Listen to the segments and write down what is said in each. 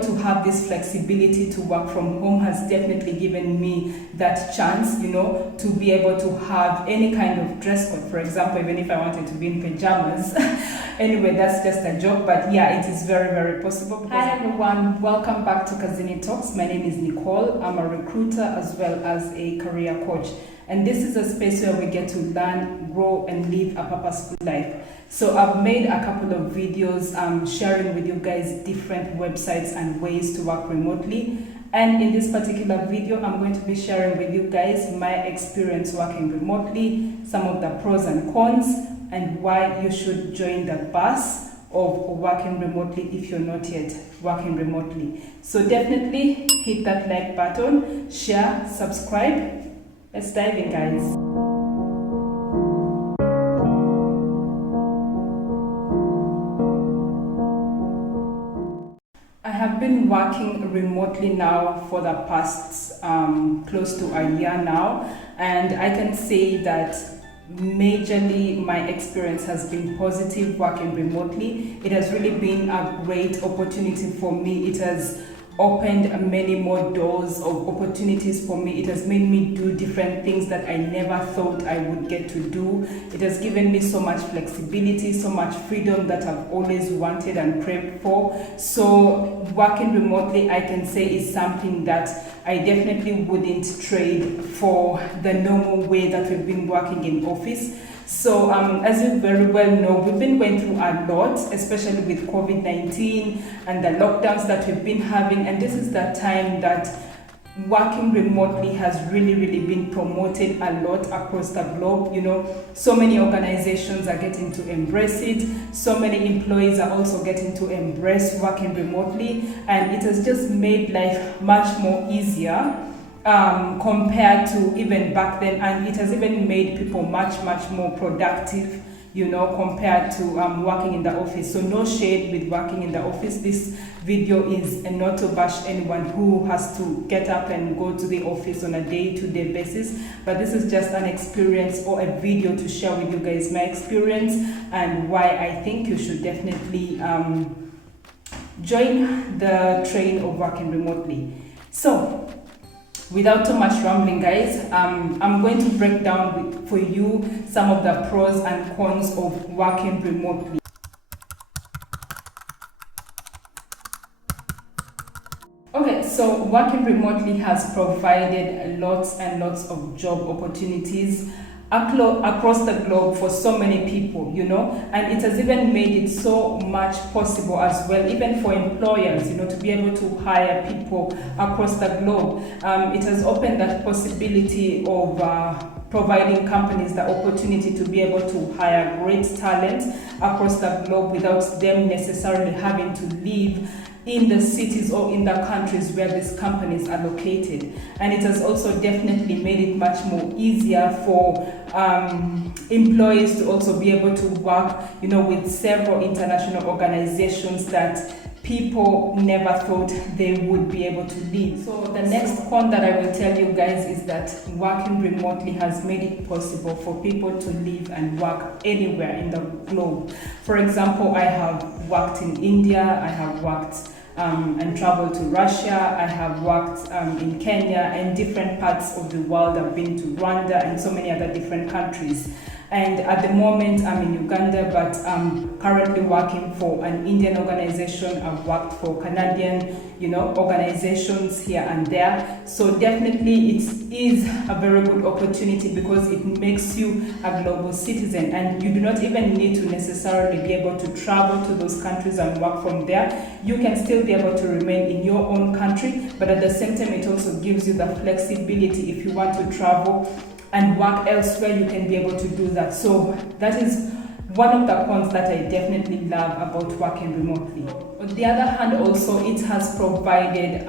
to have this flexibility to work from home has definitely given me that chance, to be able to have any kind of dress code. For example, even if I wanted to be in pajamas. Anyway, that's just a joke, but yeah, it is very, very possible. Hi everyone, welcome back to Kazini Talks. My name is Nicole. I'm a recruiter as well as a career coach. And this is a space where we get to learn, grow, and live a purposeful life. So I've made a couple of videos sharing with you guys different websites and ways to work remotely. And in this particular video, I'm going to be sharing with you guys my experience working remotely, some of the pros and cons, and why you should join the bus of working remotely if you're not yet working remotely. So definitely hit that like button, share, subscribe. Let's dive in, guys. I have been working remotely now for the past close to a year now, and I can say that majorly my experience has been positive working remotely. It has really been a great opportunity for me. It has opened many more doors of opportunities for me. It has made me do different things that I never thought I would get to do. It has given me so much flexibility, so much freedom that I've always wanted and craved for. So working remotely, I can say, is something that I definitely wouldn't trade for the normal way that we've been working in office. So as you very well know, we've been going through a lot, especially with COVID-19 and the lockdowns that we've been having. And this is the time that working remotely has really been promoted a lot across the globe. So many organizations are getting to embrace it. So many employees are also getting to embrace working remotely. And it has just made life much more easier compared to even back then, and it has even made people much more productive, compared to working in the office. So no shade with working in the office. This video is not to bash anyone who has to get up and go to the office on a day-to-day basis, but this is just an experience or a video to share with you guys my experience and why I think you should definitely join the train of working remotely. So without too much rambling, guys, I'm going to break down for you some of the pros and cons of working remotely. Okay, so working remotely has provided lots and lots of job opportunities across the globe for so many people, and it has even made it so much possible as well, even for employers, to be able to hire people across the globe. It has opened that possibility of providing companies the opportunity to be able to hire great talent across the globe without them necessarily having to live in the cities or in the countries where these companies are located. And it has also definitely made it much more easier for employees to also be able to work, with several international organizations that people never thought they would be able to lead. So the next con that I will tell you guys is that working remotely has made it possible for people to live and work anywhere in the globe. For example, I have worked in India, I have worked and traveled to Russia, I have worked in Kenya and different parts of the world. I've been to Rwanda and so many other different countries. And at the moment, I'm in Uganda, but I'm currently working for an Indian organization. I've worked for Canadian, organizations here and there. So definitely it is a very good opportunity because it makes you a global citizen, and you do not even need to necessarily be able to travel to those countries and work from there. You can still be able to remain in your own country, but at the same time, it also gives you the flexibility. If you want to travel and work elsewhere, you can be able to do that. So that is one of the cons that I definitely love about working remotely. On the other hand, also, it has provided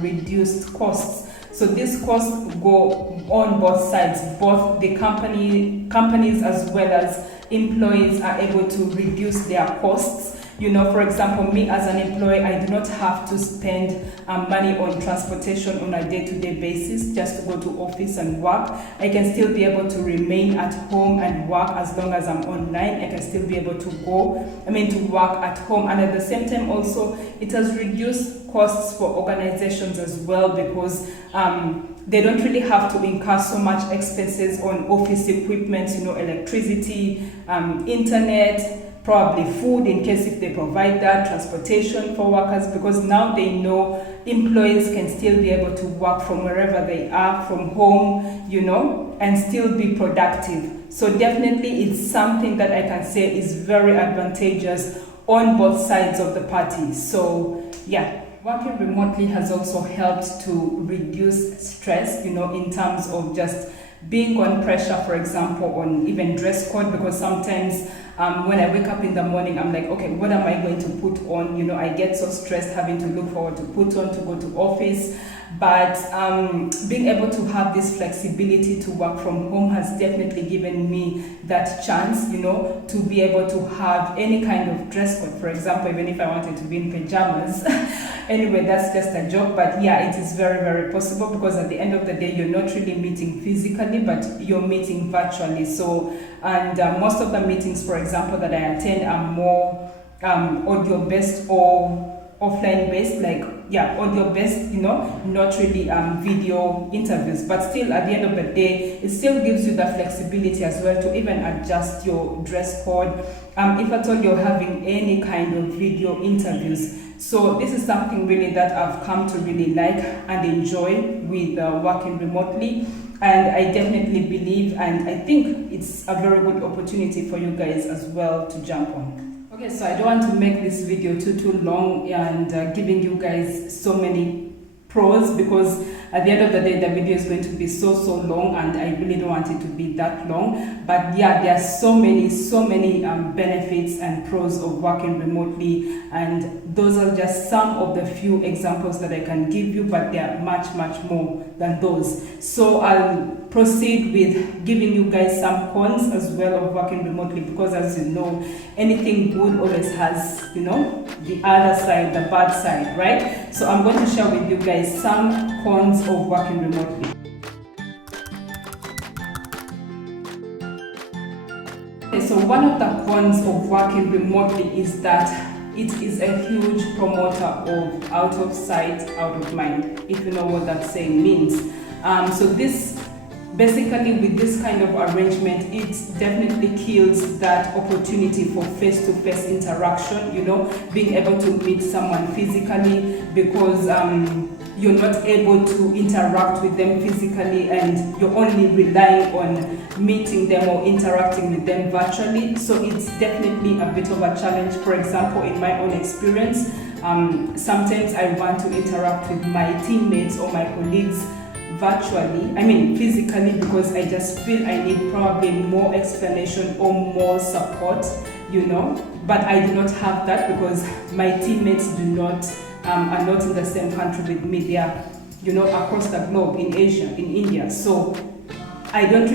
reduced costs. So these costs go on both sides. Both the companies as well as employees are able to reduce their costs You know, for example, me as an employee, I do not have to spend money on transportation on a day-to-day basis just to go to office and work. I can still be able to remain at home and work as long as I'm online. I can still be able to to work at home. And at the same time also, it has reduced costs for organizations as well, because they don't really have to incur so much expenses on office equipment, you know, electricity, internet, probably food in case if they provide that, transportation for workers, because now they know employees can still be able to work from wherever they are, from home, you know, and still be productive. So definitely it's something that I can say is very advantageous on both sides of the party. So yeah. Working remotely has also helped to reduce stress, you know, in terms of just being on pressure, for example, on even dress code, because sometimes when I wake up in the morning, I'm like, okay, what am I going to put on? You know, I get so stressed having to look forward to put on to go to office. But being able to have this flexibility to work from home has definitely given me that chance, you know, to be able to have any kind of dress code. For example, even if I wanted to be in pajamas. Anyway, that's just a joke. But yeah, it is very, very possible, because at the end of the day, you're not really meeting physically, but you're meeting virtually. So, and most of the meetings, for example, that I attend are more audio-based or offline-based, like, yeah, audio-based, you know, not really video interviews. But still, at the end of the day, it still gives you the flexibility as well to even adjust your dress code, if at all you're having any kind of video interviews. So this is something really that I've come to really like and enjoy with working remotely. And I definitely believe, and I think it's a very good opportunity for you guys as well to jump on. Okay, so I don't want to make this video too long and giving you guys so many pros, because at the end of the day, the video is going to be so long, and I really don't want it to be that long. But yeah, there are so many benefits and pros of working remotely, and those are just some of the few examples that I can give you, but there are much more than those. So I'll proceed with giving you guys some cons as well of working remotely, because as you know, anything good always has, you know, the other side, the bad side, right? So I'm going to share with you guys some cons of working remotely. Okay, so one of the cons of working remotely is that it is a huge promoter of out of sight, out of mind, if you know what that saying means. So this basically, with this kind of arrangement, it definitely kills that opportunity for face-to-face interaction, you know, being able to meet someone physically, because you're not able to interact with them physically, and you're only relying on meeting them or interacting with them virtually. So it's definitely a bit of a challenge. For example, in my own experience, sometimes I want to interact with my teammates or my colleagues virtually, physically, because I just feel I need probably more explanation or more support, you know. But I do not have that, because my teammates are not in the same country with me. They are, you know, across the globe, in Asia, in India. So I've not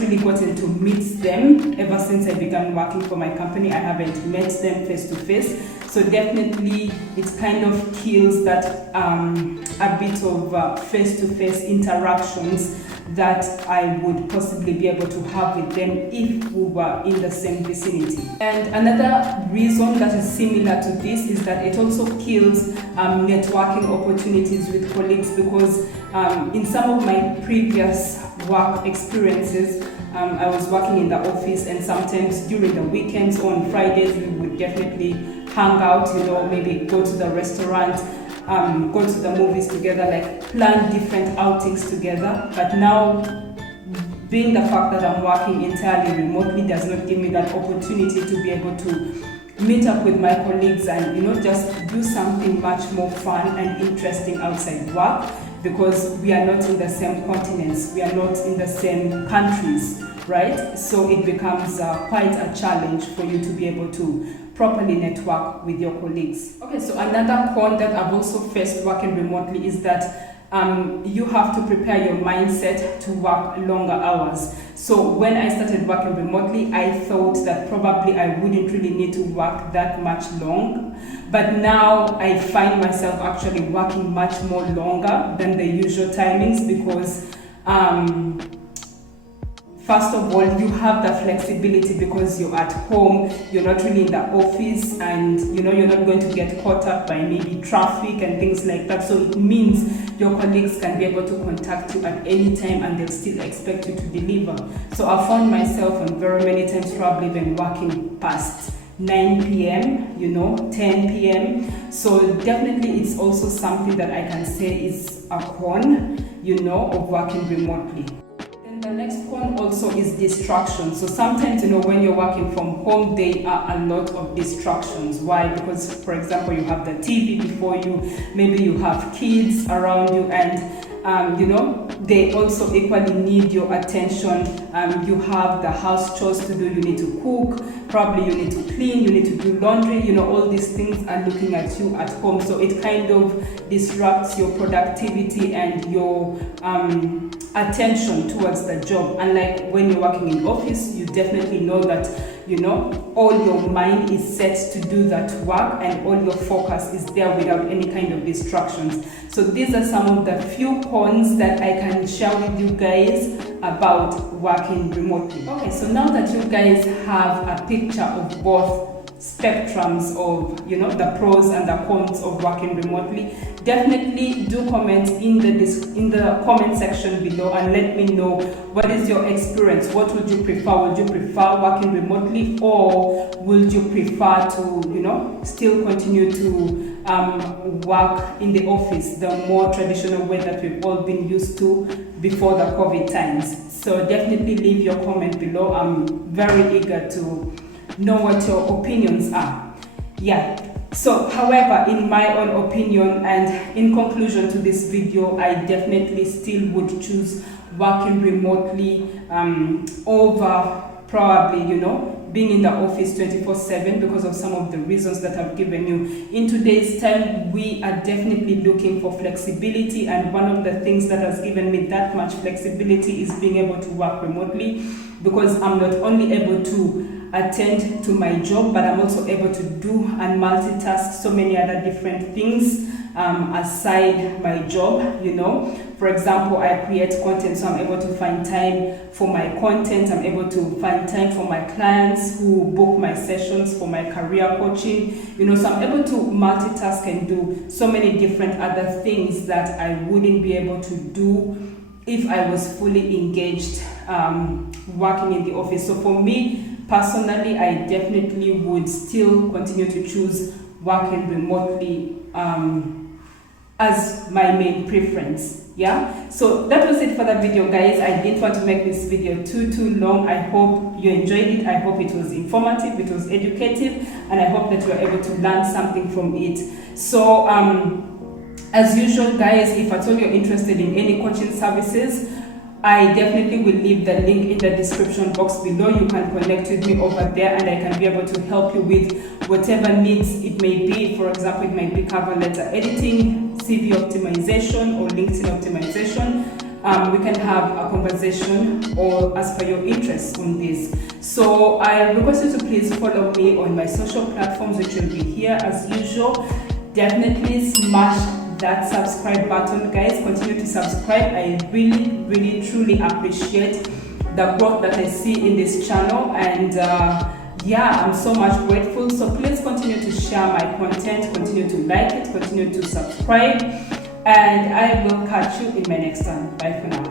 really gotten to meet them ever since I began working for my company. I haven't met them face to face. So definitely it kind of kills that a bit of face-to-face interactions that I would possibly be able to have with them if we were in the same vicinity. And another reason that is similar to this is that it also kills networking opportunities with colleagues, because in some of my previous work experiences, I was working in the office, and sometimes during the weekends or on Fridays we would definitely hang out, you know, maybe go to the restaurant, go to the movies together, like plan different outings together. But now, being the fact that I'm working entirely remotely does not give me that opportunity to be able to meet up with my colleagues and, you know, just do something much more fun and interesting outside work, because we are not in the same continents, we are not in the same countries, right? So it becomes quite a challenge for you to be able to properly network with your colleagues. Okay, so another con that I've also faced working remotely is that you have to prepare your mindset to work longer hours. So when I started working remotely, I thought that probably I wouldn't really need to work that much long. But now I find myself actually working much more longer than the usual timings because first of all, you have the flexibility because you're at home, you're not really in the office, and you're not going to get caught up by maybe traffic and things like that. So it means your colleagues can be able to contact you at any time and they'll still expect you to deliver. So I found myself on very many times probably been working past 9 p.m., 10 p.m. So definitely it's also something that I can say is a con, of working remotely. The next con also is distraction. So sometimes, when you're working from home, there are a lot of distractions. Why? Because, for example, you have the TV before you, maybe you have kids around you, and they also equally need your attention. You have the house chores to do, you need to cook, probably you need to clean, you need to do laundry, all these things are looking at you at home. So it kind of disrupts your productivity and your attention towards the job. Unlike when you're working in office, you definitely know that all your mind is set to do that work and all your focus is there without any kind of distractions. So these are some of the few cons that I can share with you guys about working remotely. Okay, so now that you guys have a picture of both spectrums of the pros and the cons of working remotely, definitely do comment in the comment section below and let me know what is your experience. What would you prefer? Would you prefer working remotely, or would you prefer to still continue to work in the office the more traditional way that we've all been used to before the COVID times? So definitely leave your comment below. I'm very eager to know what your opinions are. So however, in my own opinion and in conclusion to this video, I definitely still would choose working remotely over probably being in the office 24/7 because of some of the reasons that I've given you. In today's time, we are definitely looking for flexibility, and one of the things that has given me that much flexibility is being able to work remotely, because I'm not only able to attend to my job, but I'm also able to do and multitask so many other different things aside my job. For example, I create content, so I'm able to find time for my content. I'm able to find time for my clients who book my sessions for my career coaching. So I'm able to multitask and do so many different other things that I wouldn't be able to do if I was fully engaged working in the office. So for me personally, I definitely would still continue to choose working remotely as my main preference. So that was it for the video, guys. I didn't want to make this video too long. I hope you enjoyed it. I hope it was informative, it was educative, and I hope that you were able to learn something from it. So as usual, guys, if at all you're interested in any coaching services, I definitely will leave the link in the description box below. You can connect with me over there and I can be able to help you with whatever needs it may be. For example, it might be cover letter editing, CV optimization, or LinkedIn optimization. We can have a conversation or as per your interests on this. So I request you to please follow me on my social platforms, which will be here as usual. Definitely smash that subscribe button, guys. Continue to subscribe. I really truly appreciate the growth that I see in this channel, and I'm so much grateful. So please continue to share my content, continue to like it, continue to subscribe, and I will catch you in my next one. Bye for now.